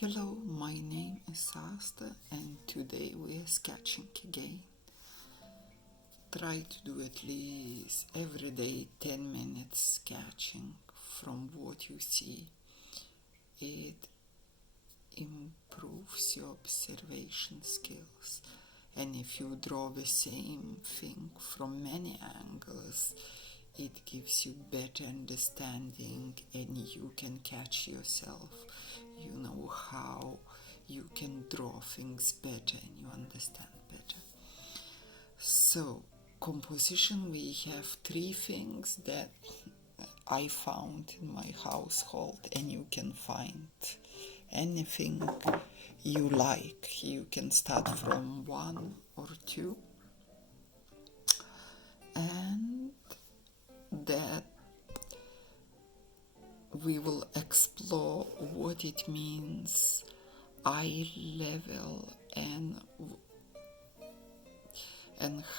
Hello, my name is Asta and today we are sketching again. Try to do at least every day 10 minutes sketching from what you see. It improves your observation skills, and if you draw the same thing from many angles, it gives you better understanding and you can catch yourself. You know how you can draw things better and you understand better. So, composition, we have three things that I found in my household, and you can find anything you like. You can start from one or two, and that we will explore what it means, eye level, and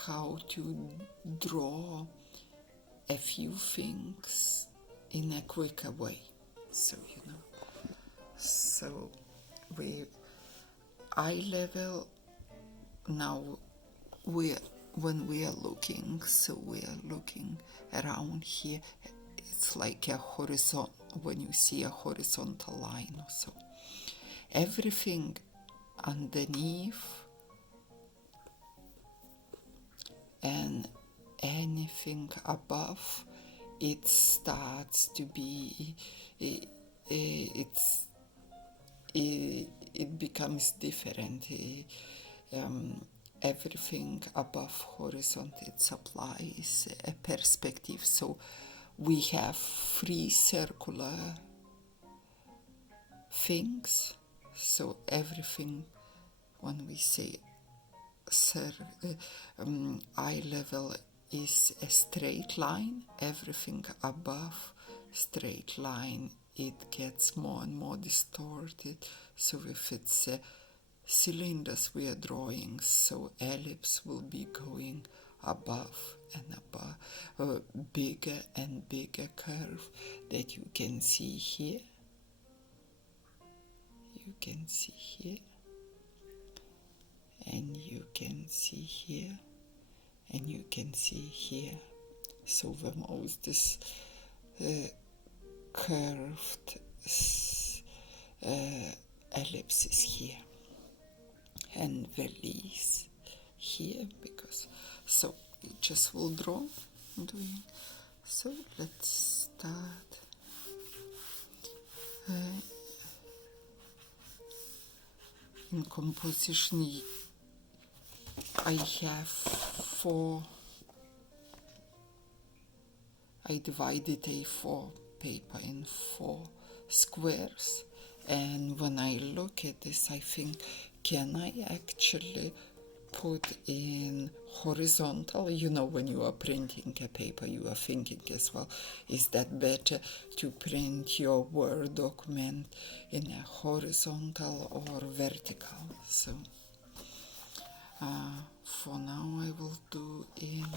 how to draw a few things in a quicker way. So eye level. Now when we are looking, we are looking around here. It's like a horizon. When you see a horizontal line or so, everything underneath and anything above, it starts to be it becomes different. Everything above horizon, it supplies a perspective. So we have three circular things. So everything, when we say eye level, is a straight line. Everything above straight line, it gets more and more distorted. So if it's cylinders we are drawing, so ellipse will be going above and above, bigger and bigger curve that you can see here. You can see here, and you can see here, and you can see here. So the most is curved ellipse is here, and the least here, because so we just will draw doing. So let's start. In composition, I have four. I divided A4 paper in 4 squares, and when I look at this, I think, can I actually put in horizontal? When you are printing a paper, you are thinking as well, is that better to print your Word document in a horizontal or vertical? So for now I will do in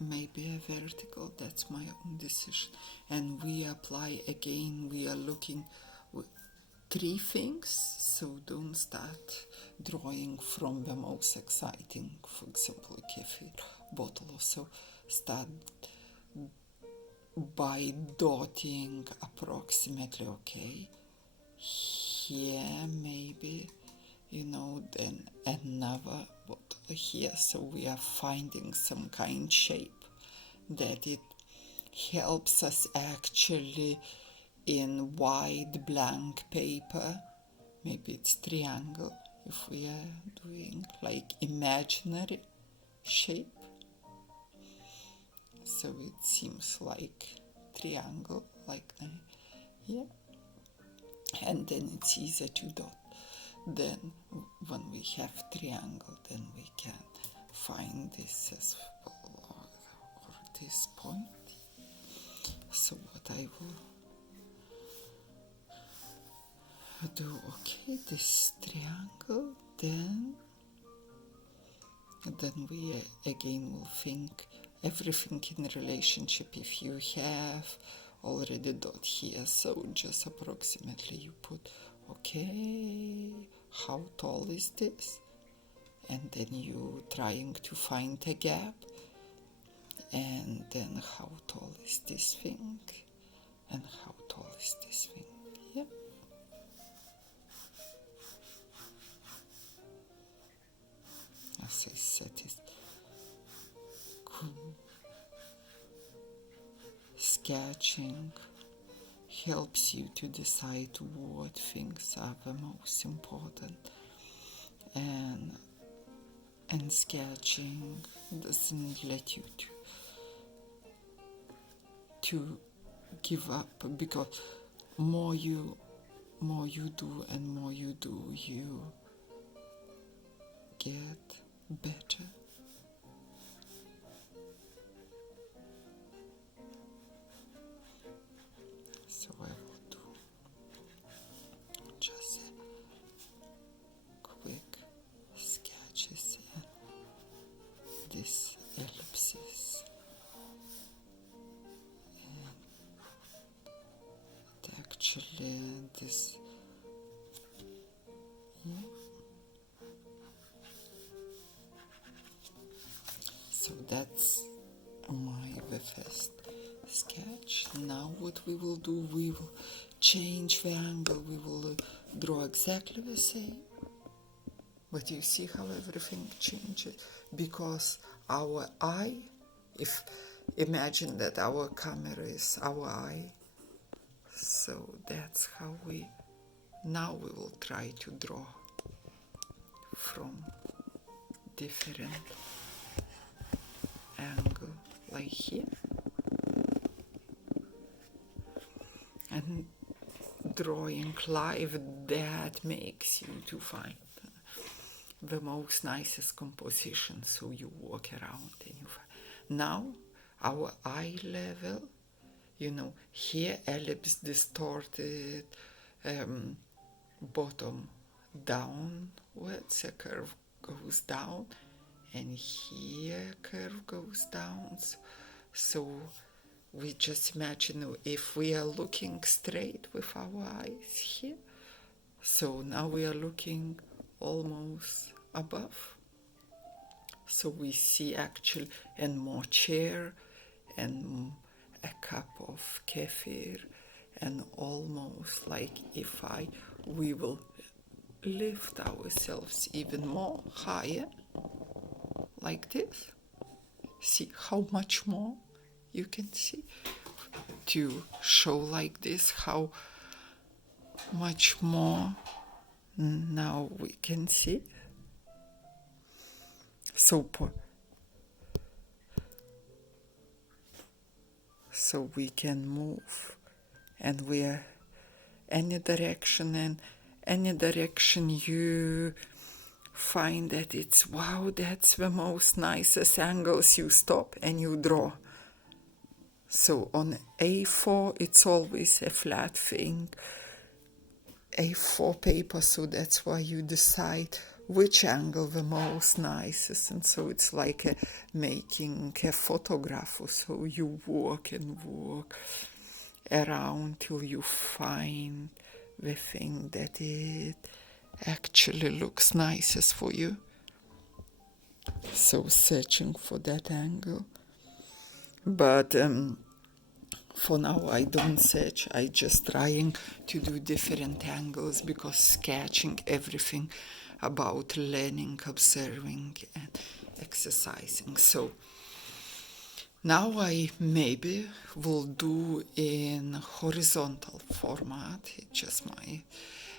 maybe a vertical. That's my own decision. And we apply again, we are looking with 3 things, so don't start drawing from the most exciting, for example, a kefir bottle or so. Start by dotting approximately, okay, here maybe, then another bottle here. So we are finding some kind of shape that it helps us actually in white blank paper. Maybe it's triangle if we are doing like imaginary shape. So it seems like triangle, like that. Yeah. And then it's easier to dot. Then when we have triangle, then we can find this as well, or this point. So what I will do, okay, this triangle, then we again will think everything in relationship. If you have already dot here, so just approximately you put, okay, how tall is this? And then you trying to find a gap, and then how tall is this thing, and how tall is this thing. Yeah. As I said, it's cool. Sketching helps you to decide what things are the most important, and sketching doesn't let you to give up, because more you do and more you do, you get better. So I will do just quick sketches and this ellipses, and actually this, yeah. So that's the first sketch. Now what we will do, we will change the angle, we will draw exactly the same, but you see how everything changes, because our eye, if imagine that our camera is our eye, so that's how now we will try to draw from different angle, like here, and drawing live, that makes you to find the most nicest composition. So you walk around and you find. Now our eye level, here ellipse distorted, bottom downwards, a curve goes down, and here curve goes down. So we just imagine if we are looking straight with our eyes here, so now we are looking almost above, so we see actually, and more chair, and a cup of kefir, and almost like if we will lift ourselves even more higher, like this. See how much more you can see, to show like this how much more now we can see. So we can move, and we are any direction, and any direction you find that it's, wow, that's the most nicest angles, you stop and you draw. So on A4 it's always a flat thing, A4 paper, so that's why you decide which angle the most nicest, and so it's like making a photograph, so you walk and walk around till you find the thing that it actually looks nicest for you. So searching for that angle, but for now I don't search, I just trying to do different angles, because sketching everything about learning, observing and exercising. So now I maybe will do in horizontal format, it's just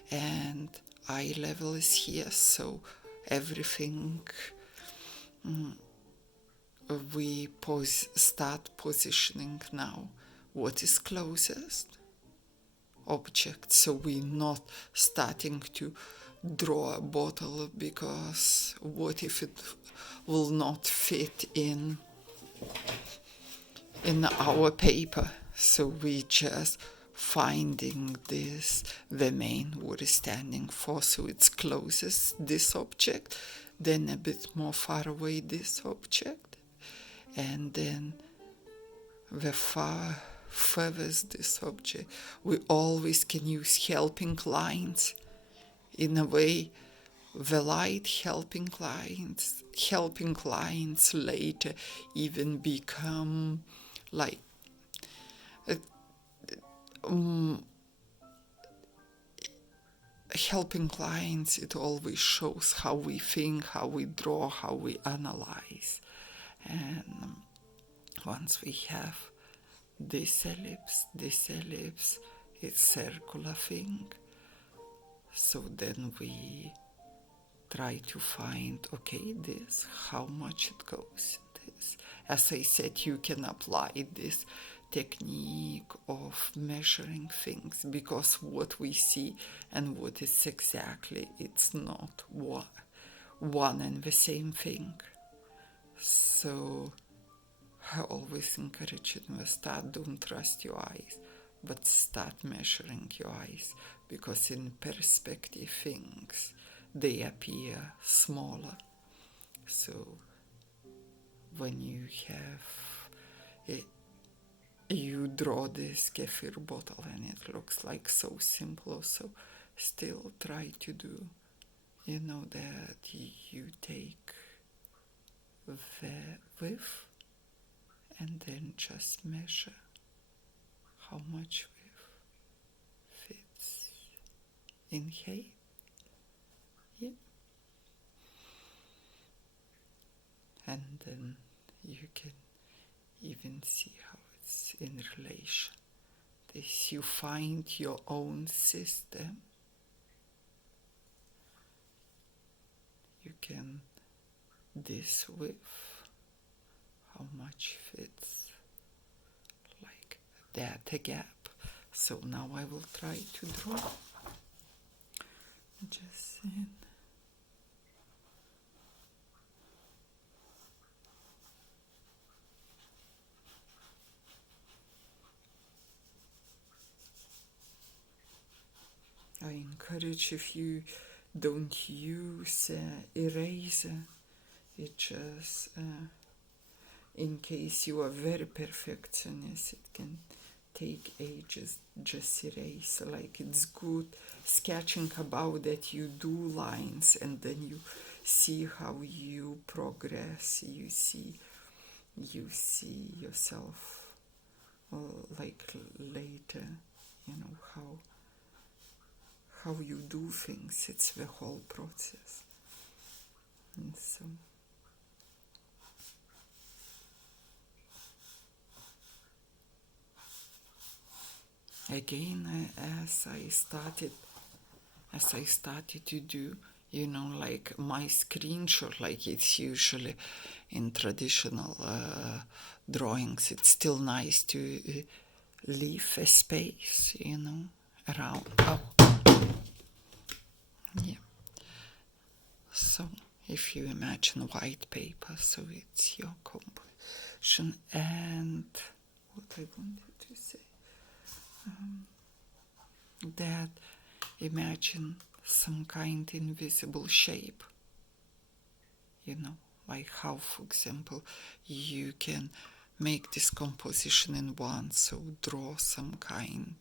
and eye level is here, so everything we start positioning now what is closest object, so we're not starting to draw a bottle, because what if it will not fit in our paper. So we just finding this, the main what is standing for, so it's closest this object, then a bit more far away this object, and then the favors this object. We always can use helping lines in a way. The light helping lines later even become like helping lines. It always shows how we think, how we draw, how we analyze. And once we have this ellipse, it's circular thing. So then we try to find, okay, this, how much it goes in this. As I said, you can apply this technique of measuring things, because what we see and what is exactly, it's not one and the same thing. So I always encourage you in the start, don't trust your eyes, but start measuring your eyes, because in perspective things, they appear smaller. So when you have you draw this kefir bottle and it looks like so simple, so still try to do, that you take the width and then just measure how much width fits in height. Yeah. And then you can even see how it's in relation. This, you find your own system. You can, this width, how much fits, like that, a gap. So now I will try to draw. Just in. I encourage, if you don't use eraser, it just, in case you are very perfectionist, it can take ages, just erase. Like, it's good sketching about that you do lines and then you see how you progress, you see yourself like later, how you do things. It's the whole process. And so again, as I started to do, like my screenshot, like it's usually in traditional drawings, it's still nice to leave a space, around. Oh, yeah. So if you imagine white paper, so it's your composition. And what I wanted to say, that imagine some kind invisible shape, like how, for example, you can make this composition in one, so draw some kind,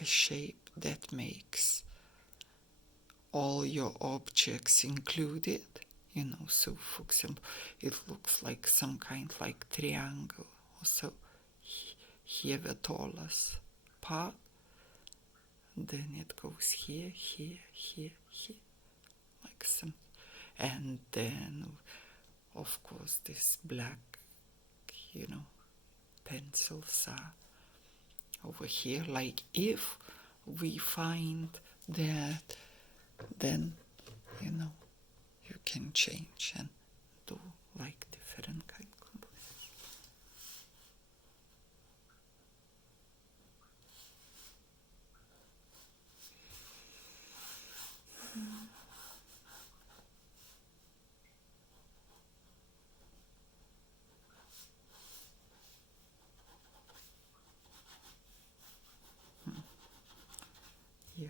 a shape that makes all your objects included, so for example, it looks like some kind like triangle, so here the tallest part, then it goes here, like some, and then of course this black, pencils are over here. Like, if we find that, then you can change and do like different kind of composition. Yeah.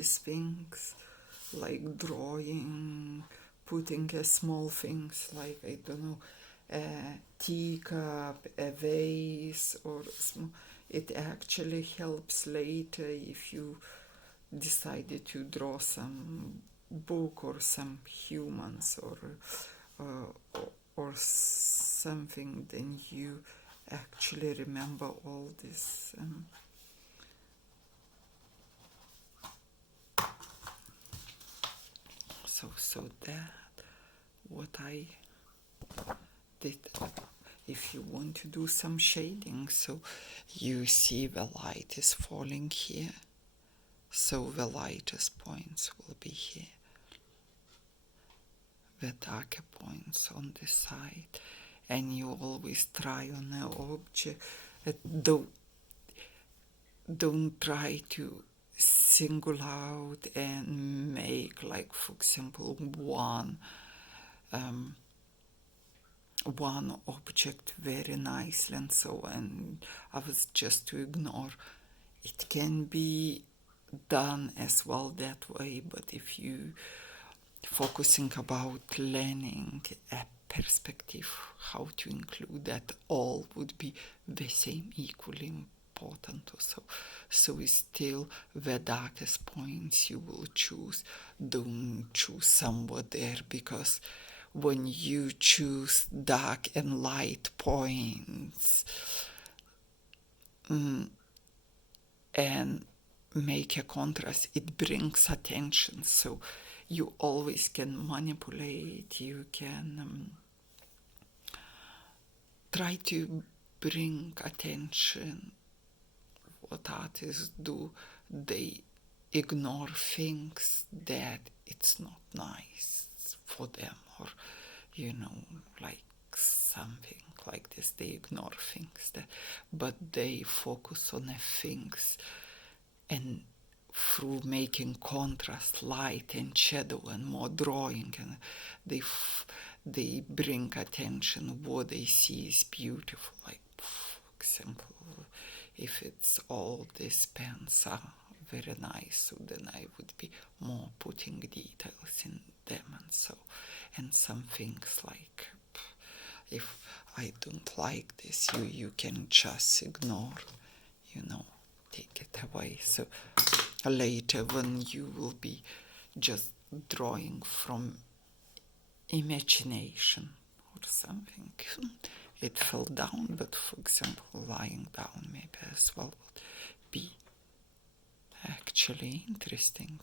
these things, like drawing, putting small things like, I don't know, a teacup, a vase, or it actually helps later if you decided to draw some book or some humans or something, then you actually remember all this. So that what I did. If you want to do some shading, so you see the light is falling here, so the lightest points will be here, the darker points on the side, and you always try on an object. Don't try to single out and make, like, for example, one object very nicely and so on. I was just to ignore. It can be done as well that way, but if you focusing about learning a perspective, how to include that, all would be the same, equally important also. So it's still the darkest points you will choose. Don't choose somewhere there, because when you choose dark and light points and make a contrast, it brings attention. So you always can manipulate, you can try to bring attention. What artists do, they ignore things that it's not nice for them, or like something like this. They ignore things that, but they focus on things, and through making contrast, light and shadow and more drawing, and they bring attention. What they see is beautiful. Like, for example, if it's all these pens are very nice, so then I would be more putting details in them, and so, and some things like, if I don't like this, you can just ignore, take it away. So later, when you will be just drawing from imagination or something, it fell down, but for example, lying down maybe as well would be actually interesting,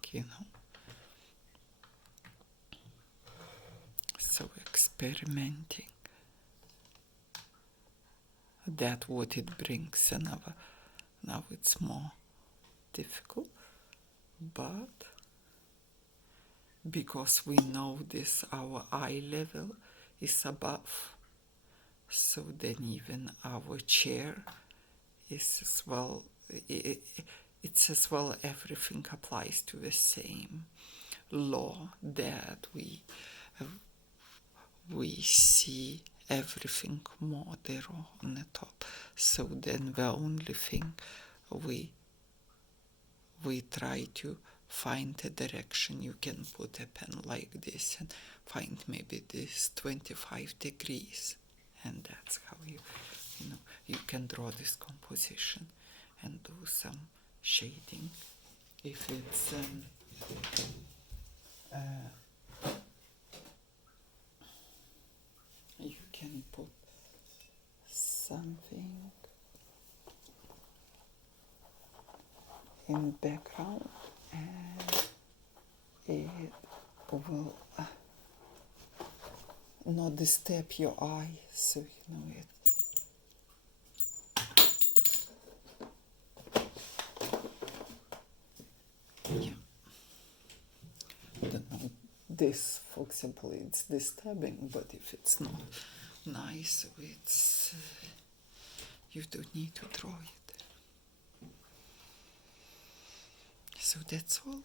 So experimenting, that what it brings, and now it's more difficult, but because we know this, our eye level is above, so then even our chair is as well, it's as well, everything applies to the same law, that we see everything more there on the top. So then the only thing we try to find a direction. You can put a pen like this and find maybe this 25 degrees, and that's how you can draw this composition and do some shading. If it's you can put something in background, and it will not disturb your eye, so it. Yeah. This, for example, it's disturbing, but if it's not nice, it's you don't need to draw it. So that's all.